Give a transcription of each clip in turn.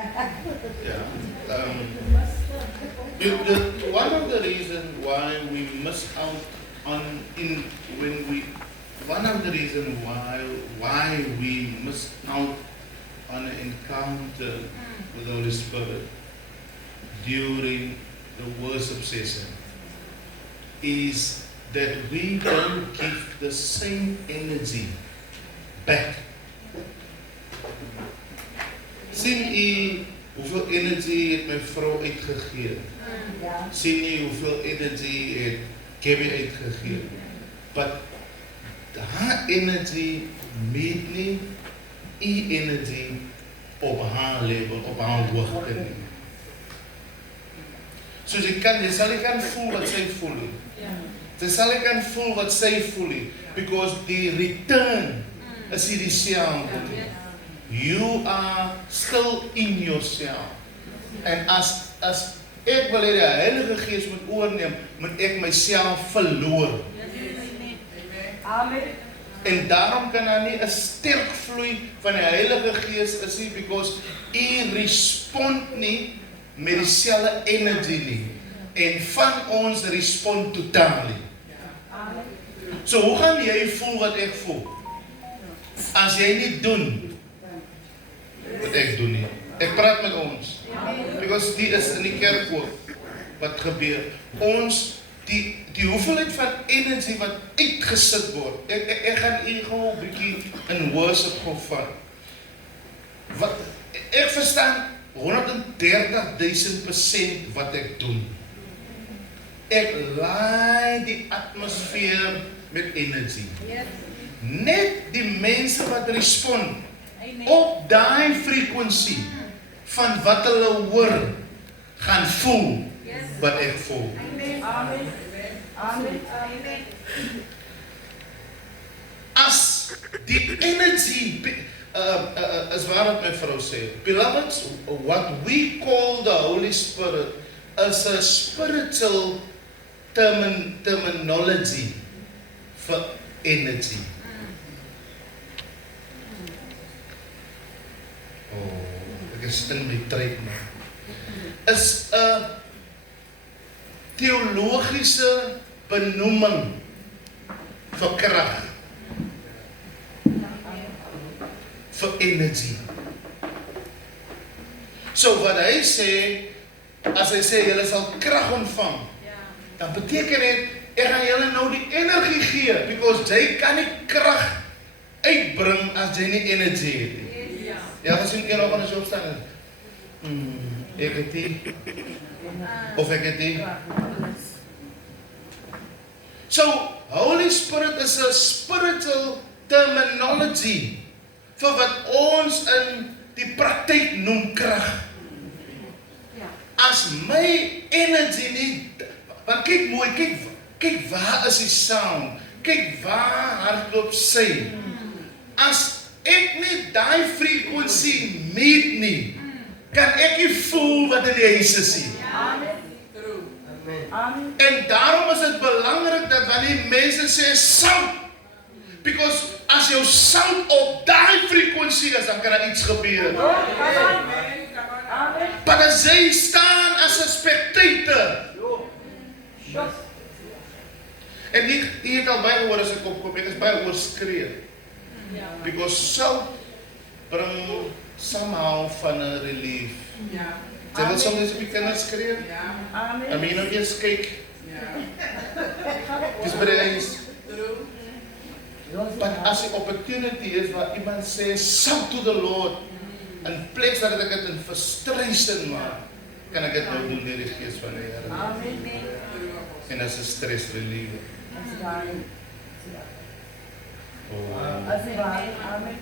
Yeah. One of the reasons why we miss out on in when we one of the reasons why we miss out on an encounter with the Holy Spirit during the worship session is that we don't give the same energy back. Sien u hoeveel energie het my vrou uitgegee? Sien u hoeveel energie het Gabby uitgegee? But haar energie meet nie u energie op haar level, op haar hoogte nie. So jy sal nie kan voel wat sy voel nie. Jy sal nie kan voel wat sy voel nie, because die return is nie dieselfde nie. You are still in yourself. En as ek wil hê die Heilige Gees moet oorneem, moet ek myself verloor. Amen. En daarom kan daar nie 'n sterk vloei van die Heilige Gees is nie, because u respond nie met dieselfde energie nie. En van ons respond totaal nie. So hoe gaan jy voel wat ek voel? As jy nie doen wat ek doen nie. Ek praat met ons. Because die is in die kerk ook. Wat gebeur? Ons, die hoeveelheid van energie wat uitgesit word. Ek gaan hier gou 'n bietjie in worship gevat. Wat ek verstaan 130,000% wat ek doen. Ek laai die atmosfeer met energie. Net die mense wat respond op daai frekwensie van wat hulle hoor, gaan voel wat ek voel. Amen. Amen. As die energie, is wat my vrou sê, beloveds, what we call the Holy Spirit is a spiritual terminology for energy. Ek is in my tyd nou. Is 'n teologiese benoeming vir krag, vir energie. So wat hy sê, as hy sê julle sal krag ontvang, dan beteken dit ek gaan julle nou die energie gee, because jy kan nie krag uitbring as jy nie energie het nie. Ja, as jy een oggend as jy opstaan en ek het die, of ek het die. So, Holy Spirit is a spiritual terminology vir wat ons in die praktyk noem krag. As my energie nie, want kyk mooi, kyk waar is die sound, kyk waar hardloop sy. As ek nie daai frekwensie meet nie, kan ek nie voel wat in die huis is nie. En daarom is dit belangrik dat wanneer mense sê sound, because as jou sound op daai frekwensie is, dan kan daar iets gebeur. Maar as jy staan as 'n spectator, en jy het al baie gehoor as ek opkom, ek is baie oorskree. Because sound bring somehow van 'n relief. Jy wil soms op die kinders skree? I mean, nou eers kyk. Dis bereis. But as die opportunity is waar iemand sê, shout to the Lord, in plaas dat ek dit in frustration maak, kan ek dit nou doen deur die Gees van die Here. En as 'n stress reliever.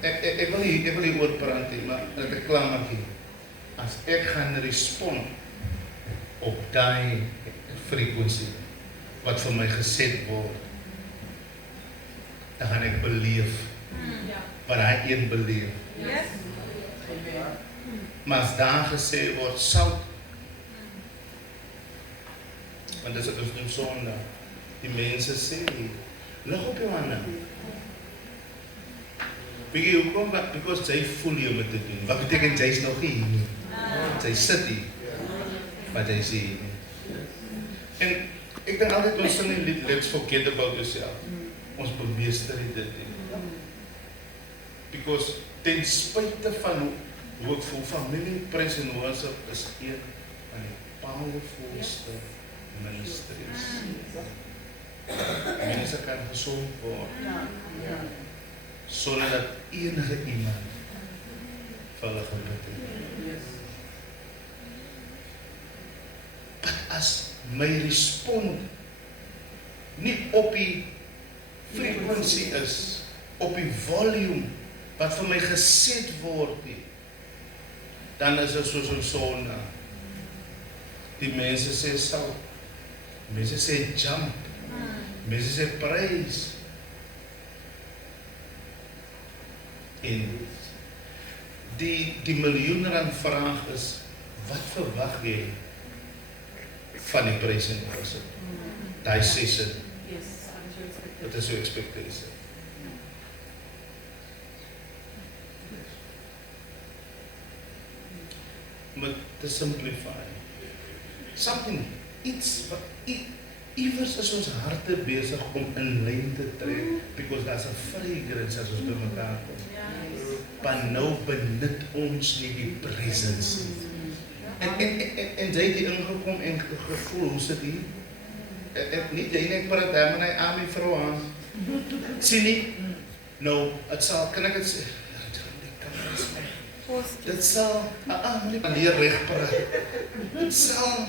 Ek wil nie oor praat nie, maar dat ek klaar maak hier. As ek gaan respond op daai frekwensie wat vir my gesê word, dan gaan ek beleef wat hy een beleef. Maar as daar gesê word, sout, want dit is ons Sondag, die mense sê, lig op jou hande. Weet jy hoekom? Because jy voel jy om dit te doen. Wat beteken jy is nog nie hier nie? Sy sit hier, maar jy sê nie. En ek dink altyd ons sing die lied, let's forget about yourself. Ons bemeester dit nie. Because ten spyte van hoe ek voel, familie, praise and worship is een van die powerfulste ministries. Mense kan gesond word, sonder dat enige iemand vir hulle gebid het. But as my respond nie op die frequency is, op die volume wat vir my geset word nie, dan is dit soos 'n sonde. Die mense sê sal, mense sê jump, mense sê praise. En die miljoen-rand vraag is, wat verwag jy van die praise and worship? Daai sessie, wat is jou expectation? But to simplify, something, iets wat iewers is ons harte besig om in lyn te trek, because daar's 'n fragrance as ons by mekaar kom. Maar nou benut ons nie die presence. En jy het ingekom en gevoel, hoe sit hier? Nie jy net praat daar, maar hy aan my vrou aan. Sien nie? Nou, het sal, kan ek het sê, dit sal, nie manier recht praat. Dit sal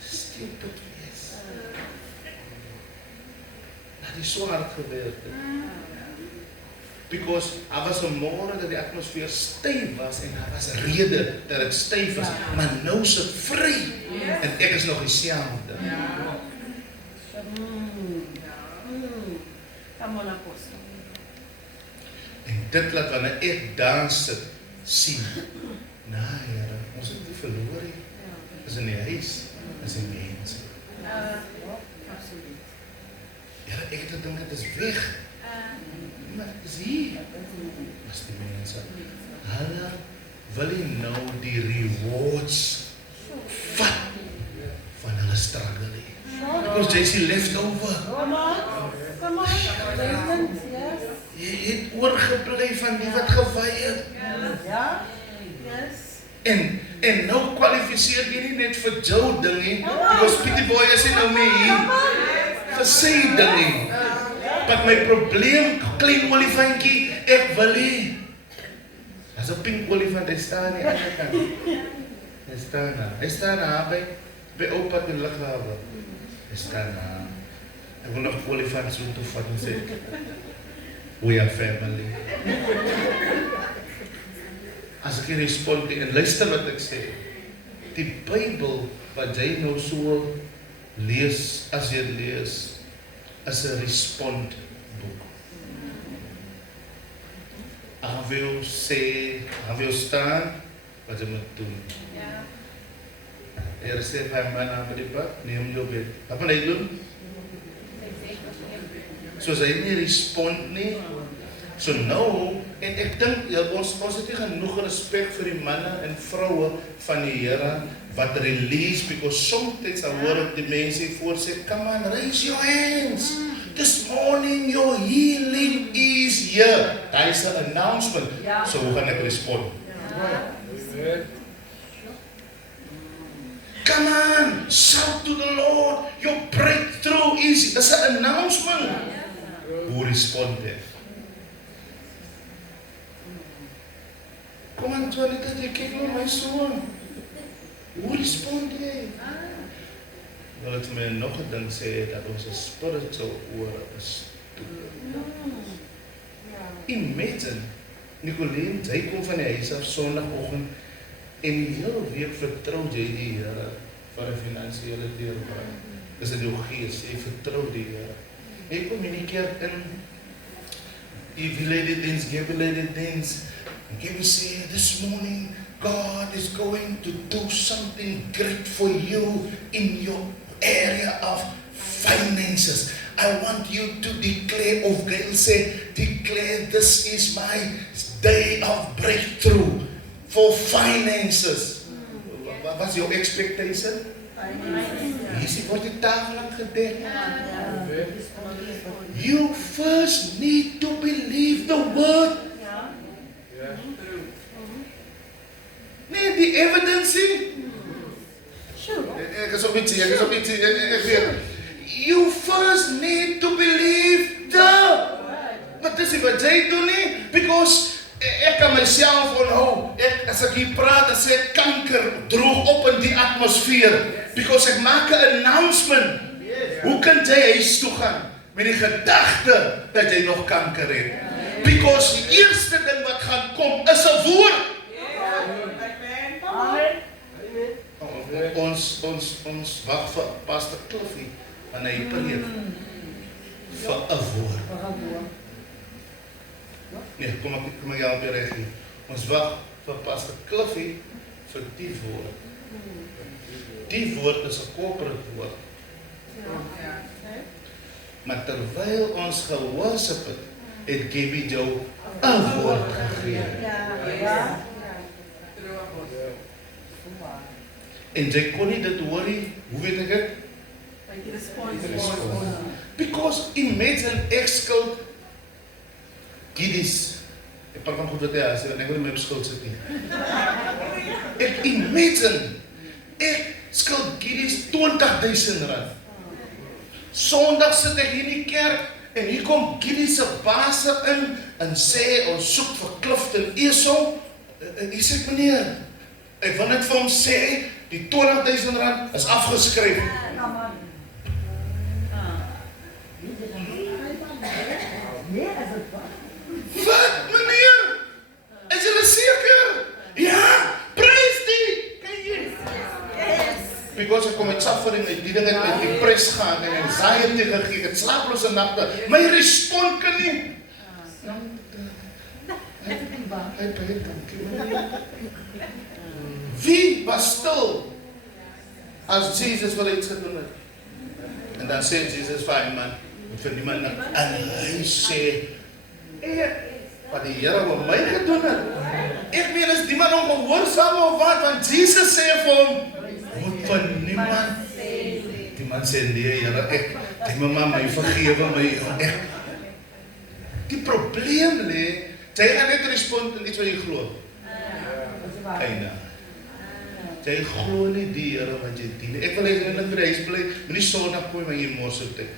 stupid wees. Dat is so hard gebeurd. Because daar was 'n môre dat die atmosfeer styf was en daar was rede dat dit styf is, maar nou is dit vry en ek is nog dieselfde. En dit laat wanneer ek daar sit, sien, Here, ons het nie verloor nie. Is in die huis, is in mense. Here, ek het gedink dit is weg. Maar is hier. Was die mense. Hulle wil nie nou die rewards van hulle struggle nie. Because jy sien leftover. Come on. Yes. Jy het oorgebly van die wat gewy het. Ja. Yes. En nou kwalifiseer jy nie net vir jou ding nie, because Pietie Boy is nie nou mee hier, vir sy ding nie. But my probleem, klein olifantjie, ek wil nie. As 'n pink olifant, hy staan nie aan die kant. Hy staan daar by opa die lughawe. Hy staan daar. Ek wil nog olifant so toe vat en sê, we are family. As ek hier respond nie, en luister wat ek sê, die Bybel wat jy nou so lees, as jy lees, is 'n respond boek. Hy wil sê, hy wil staan, wat jy moet doen. Hy sê vir my man aan die pad, neem jou bed. Wat moet hy doen? Soos hy nie respond nie. So nou, en ek dink, ons het nie genoeg respek vir die manne en vroue van die Here, wat release, because sometimes I hoor die mense voor sê, come on, raise your hands. This morning your healing is here. That is the announcement. So hoe gaan ek respond? Come on, shout to the Lord. Your breakthrough is, that's an announcement. Hoe respond jy? Kom aan, Juanita, jy kyk na my so. Hoe respond jy? Wil het my nog 'n ding sê, dat ons spiritual ore is toe. Imagine, Nicolene, jy kom van die huis af Sondagoggend, en die hele week vertrou jy die Here vir 'n finansiële deurbraak. Dis in jou gees, jy vertrou die Here. Jy kom in die kerk in, jy wil dit diens, jy wil dit diens, en jy wil sê, this morning, God is going to do something great for you in your area of finances. I want you to declare, of God say, declare this is my day of breakthrough for finances. Wat was jou expectation? Hier word die tafel aan gedek. You first need to believe the word. Nee, die evidence. Ek is op ietsie. Ek weet. You first need to believe the. Maar dis nie wat jy doen nie, because ek kan myself onthou, as ek hier praat, dan sê ek kanker droog op in die atmosfeer, because ek maak 'n announcement. Hoe kan jy huis toe gaan met die gedagte dat jy nog kanker het? Because die eerste ding wat gaan kom is 'n woord. Ons wag vir Pastor Cliffy wanneer hy preek vir 'n woord. Nee, kom ek help jou reg hier. Ons wag vir Pastor Cliffy vir die woord. Die woord is 'n corporate woord. Maar terwyl ons geworship het Gabby jou 'n woord gegee. En jy kon nie dit hoor nie. Hoe weet ek dit? Because imagine ek skuld Giddies. Ek praat van goed wat hy as ek wil nie my skuld sit nie. Ek imagine ek skuld Giddies R20,000. Sondag sit ek hier in die kerk en hier kom Giddies se baas in en sê ons soek vir Clifton Esau. Hy sê meneer, ek wil net vir hom sê die R20,000 is afgeskryf. Wat meneer? Is julle seker? Ja, prys die. Kyk hier. Because ek kom met suffering uit die dinge met die pres gaan en anxiety gegee, het slaaplose nagte. My respond kan nie. Wie was stil as Jesus wil iets gedoen het? En dan sê Jesus, fine man, vir die man, en hy sê, wat die Here met my gedoen het. Ek meen, is die man ongehoorsaam of wat? Want Jesus sê vir hom, moet van niemand. Die man sê, nee Here, die mama my vergewe my, ek. Die probleem lê, jy gaan net respond in iets wat jy glo. Eina. Jy glo nie die Here wat jy dien. Ek wil net in die huis bly, nie Sondag kom maar hier mors op dit.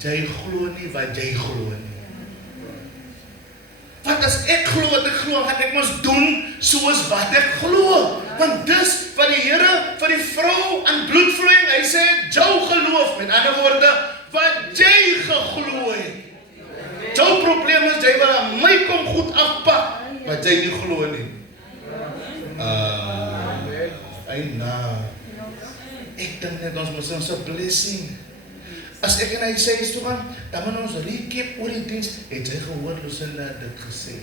Jy glo nie wat jy glo nie. Want as ek glo wat ek glo, gaan ek mos doen soos wat ek glo. Want dis wat die Here vir die vrou aan bloedvloeiing, hy sê, jou geloof, met ander woorde, wat jy geglo het. Jou probleem is, jy wil aan my kom goed afpak, wat jy nie glo nie. Ek dink net ons moet ons 'n blessing. As ek en hy sê toe gaan, dan moet ons recap oor die diens. Het jy gehoor Lucinda dit gesê?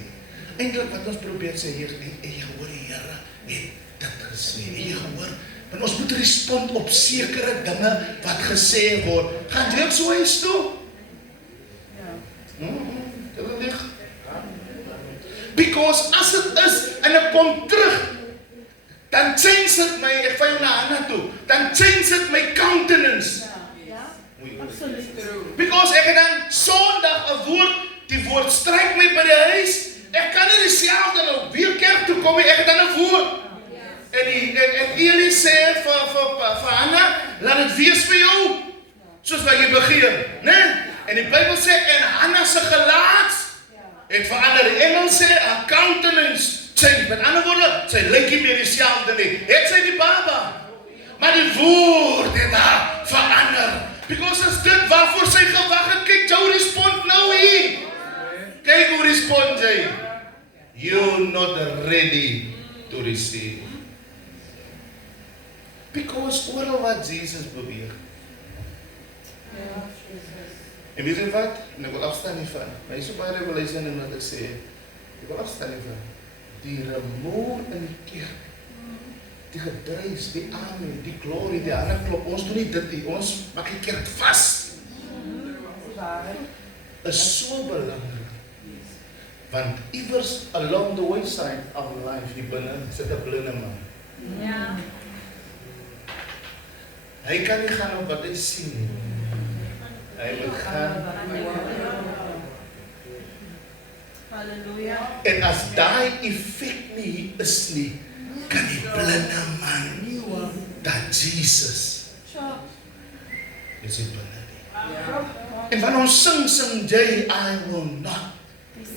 Eintlik wat ons probeer sê hier, jy gehoor die Here het dit gesê. Jy gehoor, want ons moet respond op sekere dinge wat gesê word. Gaan jy ook so huis toe? Because as dit is en ek kom terug, dan change dit my, ek vat jou na Hanna toe, dan change dit my countenance. Because ek het dan Sondag 'n woord, die woord stryk my by die huis, ek kan nie dieselfde nou weer kerk toe kom nie, ek het dan 'n woord. En Eli sê vir Hanna, laat dit wees vir jou, soos wat jy begeer, né? En die Bybel sê, en Hanna se gelaat het verander. Die Engels sê, haar countenance change. Met ander woorde, sy lyk nie meer dieselfde nie. Het sy die baba, maar die woord het haar verander. Because as dit waarvoor sy gewag het, kyk, jou respond nou hier. Kyk hoe respond jy. You're not ready to receive. Because oral wat Jesus beweeg. En weet jy wat? En ek wil afstaan hiervan. Maar is so baie revelation in wat ek sê. Ek wil afstaan hiervan. Die rumoer in die kerk, die gedruis, die amen, die glorie, die hande klop, ons doen nie dit nie, ons maak die kerk vas. Is so belangrik. Want iewers along the wayside of life, hier binne sit 'n blinde man. Hy kan nie gaan op wat hy sien nie. Hy moet gaan. Hallelujah. En as daai effek nie is nie, kan die blinde man dat Jesus Sure. is die blinde nie. En wanneer ons sing jy, I will not.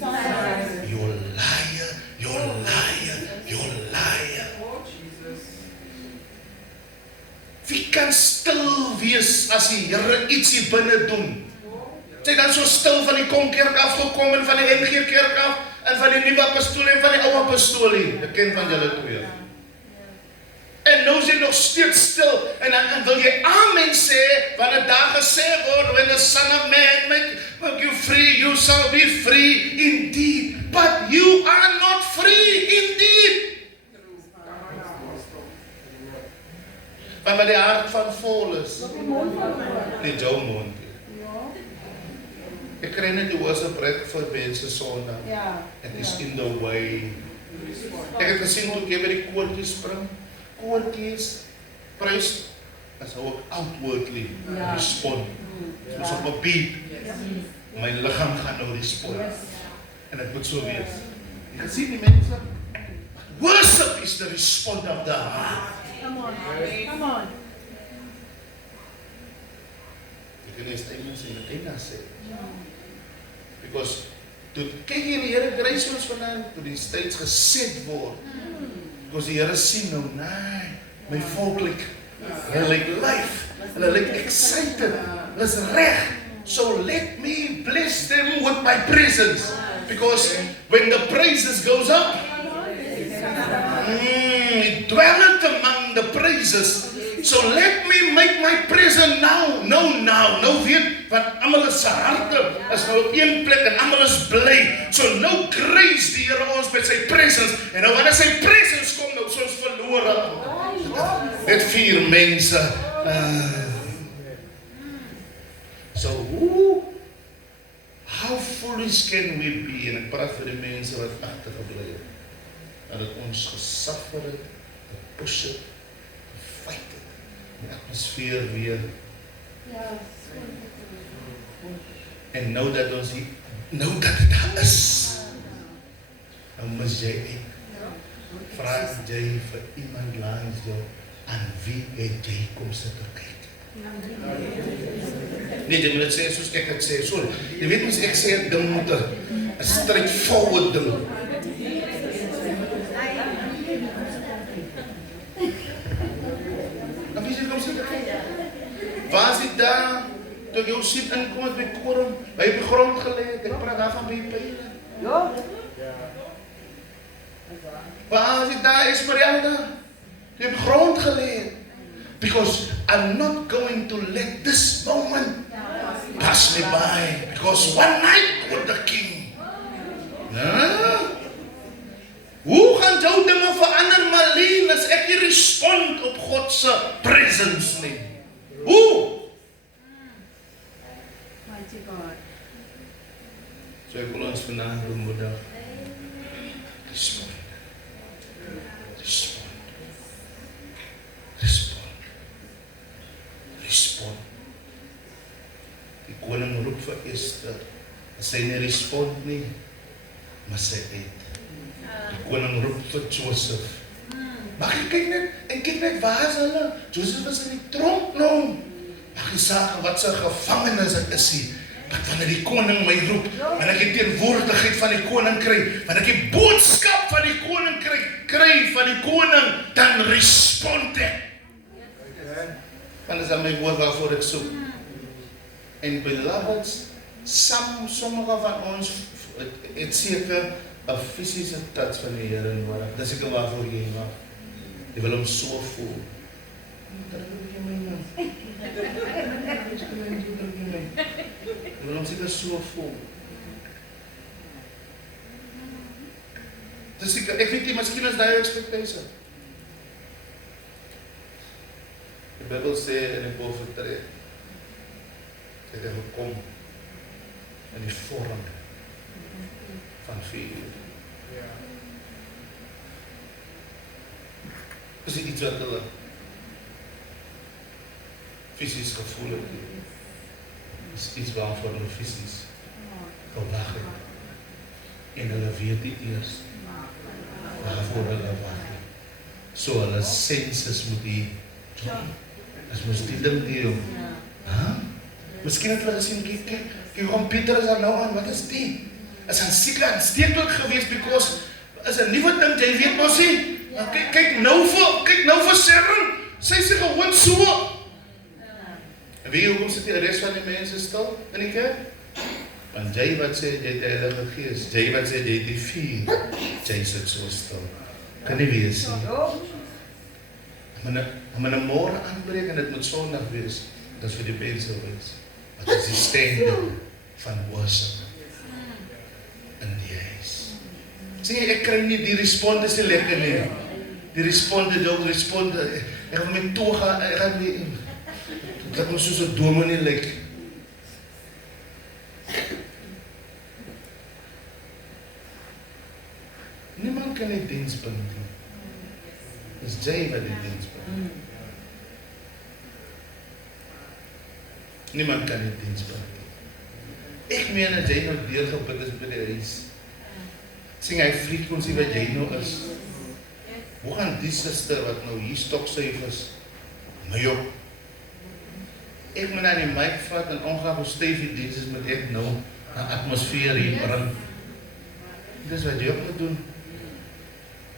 You're liar, you're liar, you're liar. Wie kan stil wees as die Here ietsie binne doen? Sy dan so stil van die Komkerk afgekom en van die NG Kerk af en van die nuwe apostolie en van die ou apostolie. Ek ken van julle twee. En nou is jy nog steeds stil en dan wil jy amen sê wanneer daar gesê word when the Son of Man make you free, you shall be free indeed. But you are not free indeed. Want wat die hart van vol is, nie jou mond nie. Ek kry net die worship rek vir mense Sondag. It is in the way. Ek het gesien hoe jy by die koortjies spring. Koortjies, prys, as hy ook outwardly respond. Soos op 'n beat. My liggaam gaan nou respond. En dit moet so wees. Jy kan sien die mense. Worship is the response of the heart. Come on. Come on. Jy kan nie statements in die Engels sê. Because toe kyk jy die Here grace ons vandaan, toe die steeds geset word. Because die Here sien nou, nee, my volk hulle lyk life, hulle lyk excited, hulle is reg. So let me bless them with my presence. Because when the praises goes up, it dwelleth among the praises. So let me make my presence now. Nou weet, want almal is se harte is nou op een plek en almal is bly. So nou grace die Here ons met sy presence. En nou wanneer sy presence kom, nou soos verlore. Net 4 mense. So how foolish can we be? En ek praat vir die mense wat agtergebly het. Dat het ons gesuffer het, gepush het, gefight het. Die atmosfeer weer. En nou dat ons hier, nou dat het daar is, nou mis jy uit. Vraag jy vir iemand langs jou, aan wie het jy kom sit te kyk? Nee, jy moet het sê soos ek het sê. Sorry, jy weet mens ek sê een ding moet een straightforward ding. En wie sê kom sit te kyk? Waar is dit daar? Toe jou sien inkom het by korum, by die grond geleid, ek praat daarvan by die pijle. Waar is dit daar, Esmeralda? Jy op grond geleid. Because I'm not going to let this moment pass me by. Because one night with the king. Hoe gaan jou dinge verander, Marlene, as ek nie respond op God se presence nie? Hoe? Mighty God. So ek wil ons vandag bemoedig. Respond. Respond. Respond. Respond. Die koning roep vir Esther. As sy nie respond nie, maar sy uit. Die koning roep vir Joseph. Mag jy kyk net, en kyk net waar is hulle? Joseph is in die tronk nou. Mag jy sake wat sy gevangenis is hy. Dat wanneer die koning my roep, en ek die teenwoordigheid van die koning kry, wanneer ek die boodskap van die koning kry van die koning, dan respond ek. Dan is dat my woord waarvoor ek soek. En beloveds, sommige van ons het seker 'n fisiese touch van die Here nodig. Dis seker waarvoor jy wag. Jy wil hom so voel. Jy wil hom seker so voel. Dis seker, ek weet nie, miskien is daai expectation. Die Bybel sê in die profetie, het hy gekom in die vorm van vuur. Is dit iets wat hulle fisies gevoel het nie. Dis iets waarvoor hulle fisies gewag het. En hulle weet nie eers waarvoor hulle wag nie. So hulle senses moet die as moes die ding deel. Miskien het hulle gesien, kyk hoe Pieter is daar nou aan, wat is die? Is hy siek en steeklik gewees, because is 'n nuwe ding, jy weet mos nie. Kyk nou vir Sharon, sy sê gewoon so. En weet jy hoekom sit die res van die mense stil in die kerk? Want jy wat sê, jy het die Heilige Gees, jy wat sê, jy het die vuur, jy sit so stil. Kan nie wees nie. Maar 'n môre aanbreek en dit moet Sondag wees, dis vir die mense wees. Wat is die standaard van worship in die huis? Sê ek kry nie die responde se lekker nie. Die responde, ek gaan met toga, ek gaan nie, dat moet soos 'n dominee lyk. Niemand kan die diens bind nie. Dis jy wat die diens bind. Niemand kan die diens bind nie. Ek meen dat jy nou deurgebid is by die huis. Sing hy frequensie wat jy nou is. Hoe gaan die sister wat nou hier stoksuif is, my op? Ek moet aan die mic vat en ongeag hoe styf die diens is, moet ek nou 'n atmosfeer hier bring. Dis wat jy ook moet doen.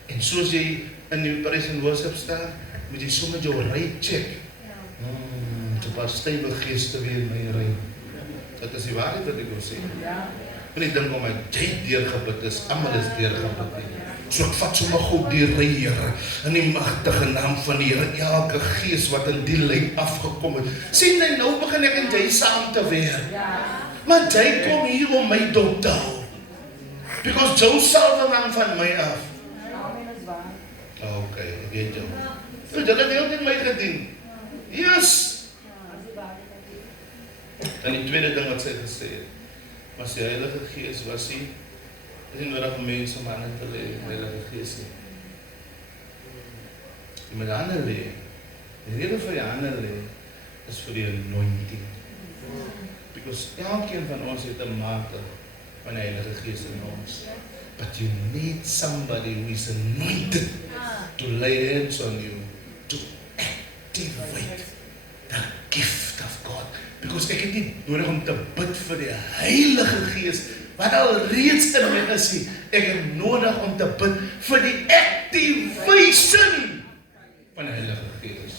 En soos jy in die praise and worship staan, moet jy sommer jou ry check. So paar stewige geeste weer in my ry. Dit is die waarheid wat ek wil sê. En ek dink om my jy deurgebid is, almal is deurgebid nie. So ek vat sommer goed die ry, Here, in die magtige naam van die Here, elke gees wat in die lyn afgekom het. Sien jy nou begin ek en jy saam te werk. Maar jy kom hier om my dop te hou. Because jou salwe hang van my af. Okay, ek weet jou. So jy het heel dit my gedien. Yes! En die tweede ding wat sy gesê het, was die Heilige Gees was nie, is nie nodig om mense om handen te lê, die Heilige Gees nie. Jy moet handen lê. Die rede vir die handen lê, is vir die anointing. Because elkeen van ons het 'n mate van die Heilige Gees in ons. But you need somebody who is anointed to lay hands on you, to activate the gift of God. Because ek het nie nodig om te bid vir die Heilige Gees, wat al reeds in my is nie. Ek het nodig om te bid vir die activation van die Heilige Gees.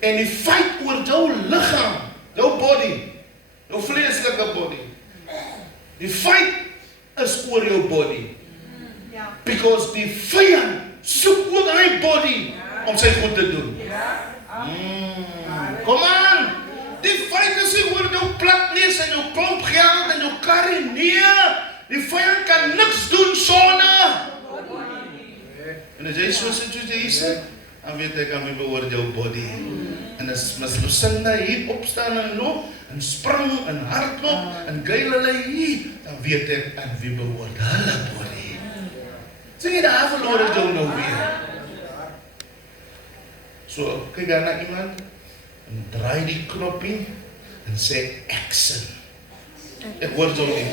En die feit oor jou liggaam, jou body, jou vleeslike body, die feit is oor jou body. Because die vyand soek ook hy body om sy goed te doen. Kom aan! Die vyand is nie oor jou platneus en jou klomp geld en jou karre, nee! Die vyand kan niks doen sonder. En as jy so sit soos jy sê, dan weet ek aan wie behoort jou body. En as Lucinda hier opstaan en loop, en spring, en hardloop, en geil hulle hier, dan weet ek aan wie behoort hulle body. Sê jy daar verloor het jou nou weer. So, kyk daar na iemand, en draai die knoppie, en sê action. Ek hoor jou nie.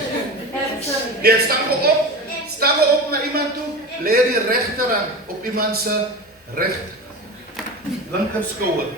Nee, staan op na iemand toe, lê die regterhand op iemand se linker skouer.